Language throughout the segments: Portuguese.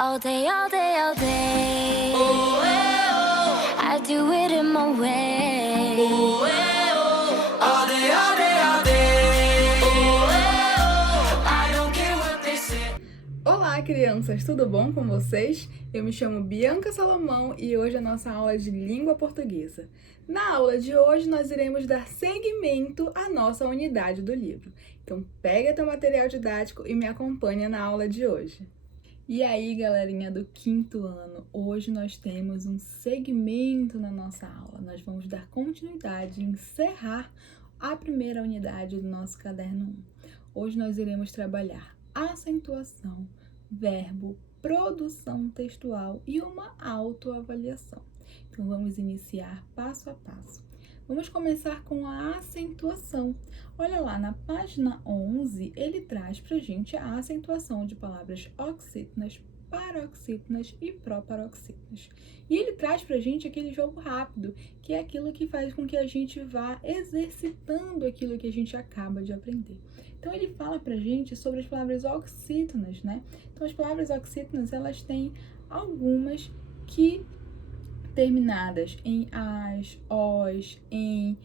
All day, all day, all day. Oh, I do it in my way. Oh, all day, all day, all day. Oh, I don't care what they say. Olá, crianças, tudo bom com vocês? Eu me chamo Bianca Salomão e hoje é a nossa aula de língua portuguesa. Na aula de hoje, nós iremos dar seguimento à nossa unidade do livro. Então, pega teu material didático e me acompanha na aula de hoje. E aí, galerinha do quinto ano, hoje nós temos um segmento na nossa aula. Nós vamos dar continuidade e encerrar a primeira unidade do nosso caderno 1. Hoje nós iremos trabalhar acentuação, verbo, produção textual e uma autoavaliação. Então, vamos iniciar passo a passo. Vamos começar com a acentuação. Olha lá, na página 11, ele traz pra gente a acentuação de palavras oxítonas, paroxítonas e proparoxítonas. E ele traz pra gente aquele jogo rápido, que é aquilo que faz com que a gente vá exercitando aquilo que a gente acaba de aprender. Então, ele fala pra gente sobre as palavras oxítonas, né? Então, as palavras oxítonas, elas têm algumas que terminadas em as, os, em,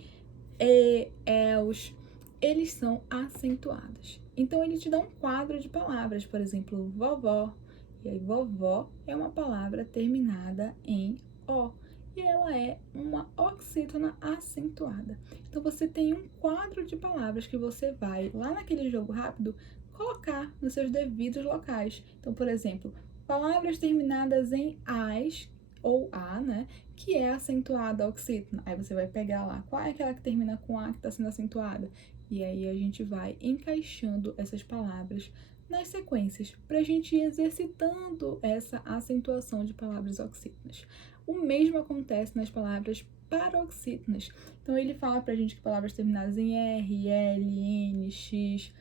els, eles são acentuadas. Então, ele te dá um quadro de palavras, por exemplo, vovó. E aí, vovó é uma palavra terminada em o. E ela é uma oxítona acentuada. Então, você tem um quadro de palavras que você vai, lá naquele jogo rápido, colocar nos seus devidos locais. Então, por exemplo, palavras terminadas em as, ou a, né, que é acentuada oxítona. Aí você vai pegar lá, qual é aquela que termina com a que está sendo acentuada? E aí a gente vai encaixando essas palavras nas sequências, para a gente ir exercitando essa acentuação de palavras oxítonas. O mesmo acontece nas palavras paroxítonas. Então, ele fala para a gente que palavras terminadas em R, L, N, X,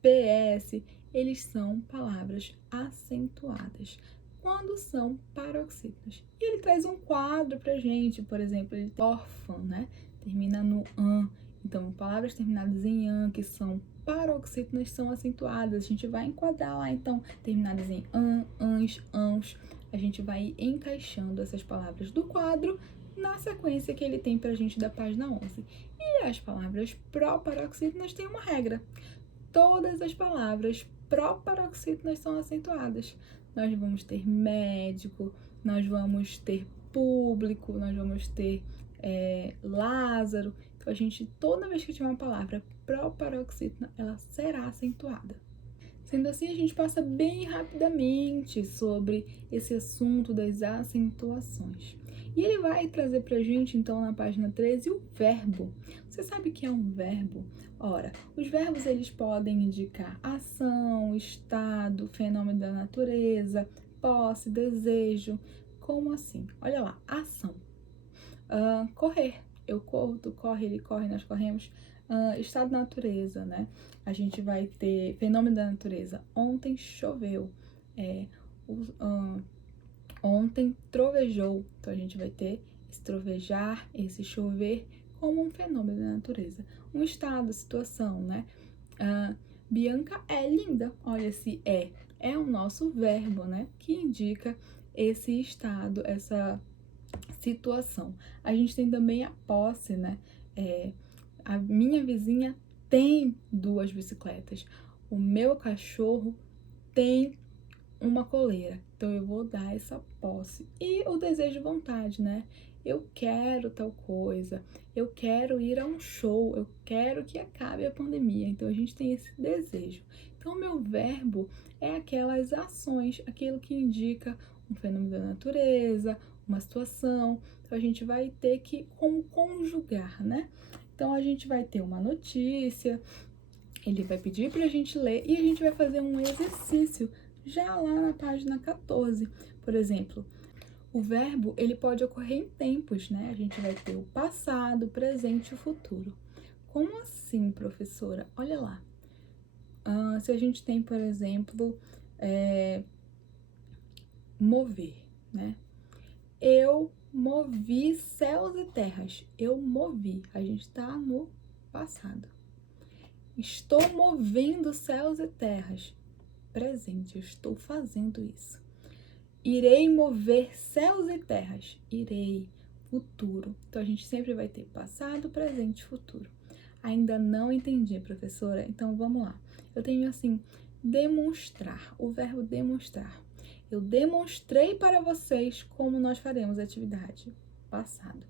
PS, eles são palavras acentuadas quando são paroxítonas. E ele traz um quadro pra gente, por exemplo, ele tem órfã, né? Termina no an. Então, palavras terminadas em an, que são paroxítonas, são acentuadas. A gente vai enquadrar lá, então, terminadas em an, ans, ans. A gente vai encaixando essas palavras do quadro na sequência que ele tem pra gente da página 11. E as palavras proparoxítonas têm uma regra. Todas as palavras proparoxítonas são acentuadas. Nós vamos ter médico, nós vamos ter público, nós vamos ter Lázaro. Então, a gente, toda vez que tiver uma palavra proparoxítona, ela será acentuada. Sendo assim, a gente passa bem rapidamente sobre esse assunto das acentuações. E ele vai trazer pra gente, então, na página 13, o verbo. Você sabe o que é um verbo? Ora, os verbos, eles podem indicar ação, estado, fenômeno da natureza, posse, desejo. Como assim? Olha lá, ação. Correr. Eu corro, tu corre, ele corre, nós corremos. Estado da natureza, né? A gente vai ter fenômeno da natureza. Ontem choveu. Ontem trovejou. Então, a gente vai ter esse trovejar, esse chover, como um fenômeno da natureza. Um estado, situação, né? Bianca é linda. Olha, esse é o nosso verbo, né? Que indica esse estado, essa situação. A gente tem também a posse, né? A minha vizinha tem 2 bicicletas. O meu cachorro tem uma coleira. Então, eu vou dar essa posse. E o desejo e vontade, né? Eu quero tal coisa. Eu quero ir a um show. Eu quero que acabe a pandemia. Então, a gente tem esse desejo. Então, o meu verbo é aquelas ações, aquilo que indica um fenômeno da natureza, uma situação. Então, a gente vai ter que como conjugar, né? Então, a gente vai ter uma notícia, ele vai pedir pra gente ler e a gente vai fazer um exercício já lá na página 14. Por exemplo, o verbo, ele pode ocorrer em tempos, né? A gente vai ter o passado, o presente e o futuro. Como assim, professora? Olha lá. Se a gente tem, por exemplo, mover, né? Eu movi céus e terras. Eu movi. A gente tá no passado. Estou movendo céus e terras. Presente, eu estou fazendo isso. Irei mover céus e terras. Irei, futuro. Então a gente sempre vai ter passado, presente e futuro. Ainda não entendi, professora? Então vamos lá. Eu tenho assim, demonstrar, o verbo demonstrar. Eu demonstrei para vocês como nós faremos a atividade. Passado.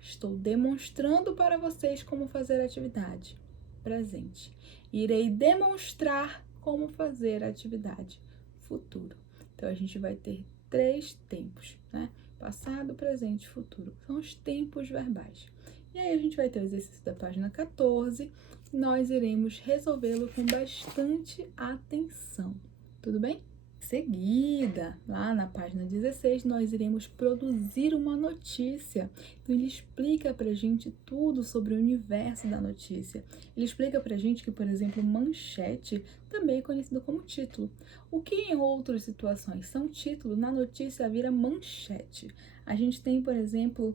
Estou demonstrando para vocês como fazer a atividade. Presente. Irei demonstrar como fazer a atividade. Futuro. Então a gente vai ter 3 tempos, né? Passado, presente e futuro. São os tempos verbais. E aí a gente vai ter o exercício da página 14. Nós iremos resolvê-lo com bastante atenção. Tudo bem? Em seguida, lá na página 16, nós iremos produzir uma notícia. Então, ele explica pra gente tudo sobre o universo da notícia. Ele explica pra gente que, por exemplo, manchete também é conhecido como título. O que em outras situações são título, na notícia vira manchete. A gente tem, por exemplo,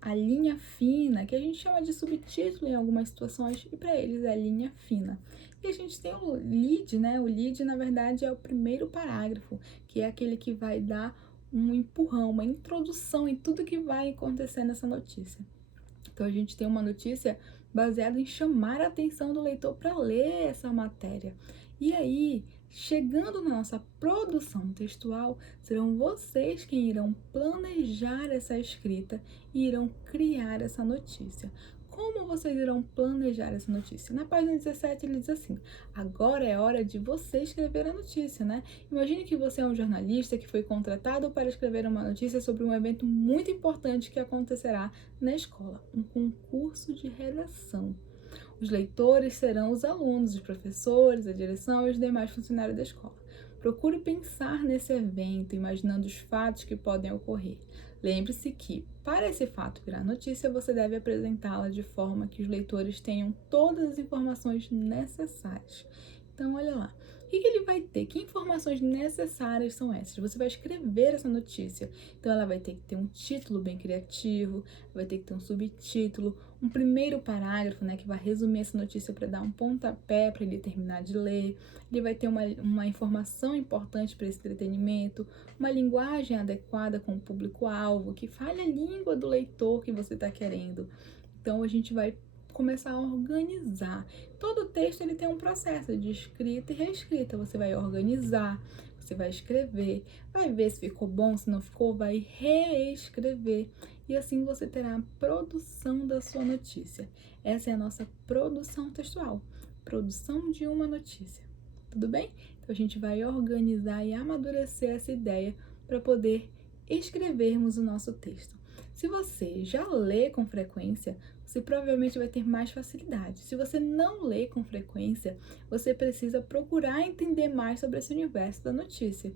a linha fina, que a gente chama de subtítulo em algumas situações, e para eles é linha fina. E a gente tem o lead, né? O lead, na verdade, é o primeiro parágrafo, que é aquele que vai dar um empurrão, uma introdução em tudo que vai acontecer nessa notícia. Então, a gente tem uma notícia baseada em chamar a atenção do leitor para ler essa matéria. E aí, chegando na nossa produção textual, serão vocês quem irão planejar essa escrita e irão criar essa notícia. Como vocês irão planejar essa notícia? Na página 17 ele diz assim: agora é hora de você escrever a notícia, né? Imagine que você é um jornalista que foi contratado para escrever uma notícia sobre um evento muito importante que acontecerá na escola, um concurso de redação. Os leitores serão os alunos, os professores, a direção e os demais funcionários da escola. Procure pensar nesse evento, imaginando os fatos que podem ocorrer. Lembre-se que, para esse fato virar notícia, você deve apresentá-la de forma que os leitores tenham todas as informações necessárias. Então, olha lá. O que ele vai ter? Que informações necessárias são essas? Você vai escrever essa notícia. Então, ela vai ter que ter um título bem criativo, vai ter que ter um subtítulo, um primeiro parágrafo, né, que vai resumir essa notícia para dar um pontapé para ele terminar de ler. Ele vai ter uma informação importante para esse entretenimento, uma linguagem adequada com o público-alvo, que fale a língua do leitor que você está querendo. Então, a gente vai começar a organizar. Todo texto ele tem um processo de escrita e reescrita. Você vai organizar, você vai escrever, vai ver se ficou bom, se não ficou, vai reescrever. E assim você terá a produção da sua notícia. Essa é a nossa produção textual. Produção de uma notícia. Tudo bem? Então a gente vai organizar e amadurecer essa ideia para poder escrevermos o nosso texto. Se você já lê com frequência, você provavelmente vai ter mais facilidade. Se você não lê com frequência, você precisa procurar entender mais sobre esse universo da notícia.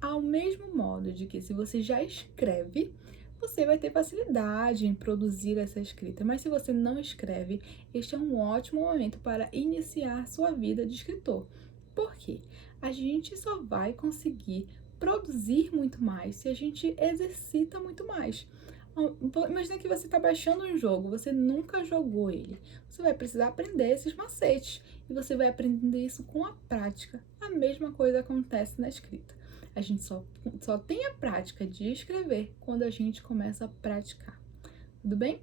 Ao mesmo modo de que se você já escreve, você vai ter facilidade em produzir essa escrita. Mas se você não escreve, este é um ótimo momento para iniciar sua vida de escritor. Por quê? A gente só vai conseguir produzir muito mais se a gente exercita muito mais. Imagina que você está baixando um jogo, você nunca jogou ele. Você vai precisar aprender esses macetes e você vai aprender isso com a prática. A mesma coisa acontece na escrita. A gente só tem a prática de escrever quando a gente começa a praticar. Tudo bem?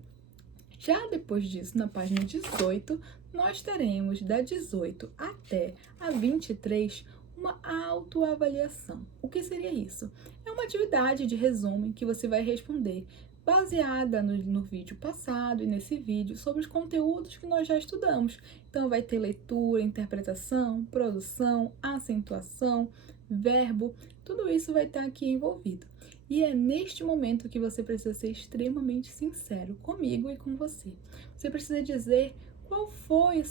Já depois disso, na página 18, nós teremos da 18 até a 23 uma autoavaliação. O que seria isso? É uma atividade de resumo em que você vai responder baseada no vídeo passado e nesse vídeo sobre os conteúdos que nós já estudamos. Então, vai ter leitura, interpretação, produção, acentuação, verbo, tudo isso vai estar aqui envolvido. E é neste momento que você precisa ser extremamente sincero comigo e com você. Você precisa dizer qual foi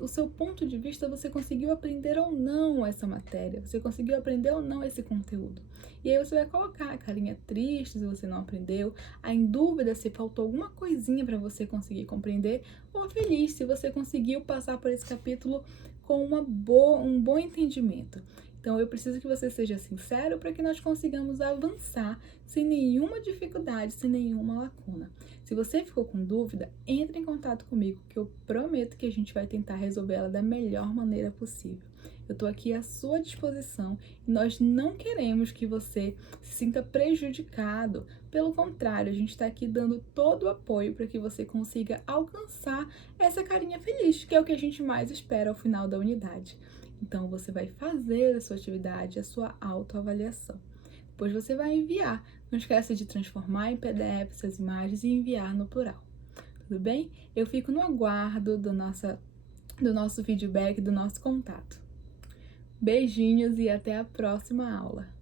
o seu ponto de vista, você conseguiu aprender ou não essa matéria, você conseguiu aprender ou não esse conteúdo. E aí você vai colocar a carinha triste se você não aprendeu, em dúvida se faltou alguma coisinha para você conseguir compreender, ou feliz se você conseguiu passar por esse capítulo com um bom entendimento. Então, eu preciso que você seja sincero para que nós consigamos avançar sem nenhuma dificuldade, sem nenhuma lacuna. Se você ficou com dúvida, entre em contato comigo, que eu prometo que a gente vai tentar resolver ela da melhor maneira possível. Eu tô aqui à sua disposição e nós não queremos que você se sinta prejudicado. Pelo contrário, a gente está aqui dando todo o apoio para que você consiga alcançar essa carinha feliz, que é o que a gente mais espera ao final da unidade. Então, você vai fazer a sua atividade, a sua autoavaliação. Depois você vai enviar. Não esqueça de transformar em PDF essas imagens e enviar no plural. Tudo bem? Eu fico no aguardo do nosso feedback, do nosso contato. Beijinhos e até a próxima aula!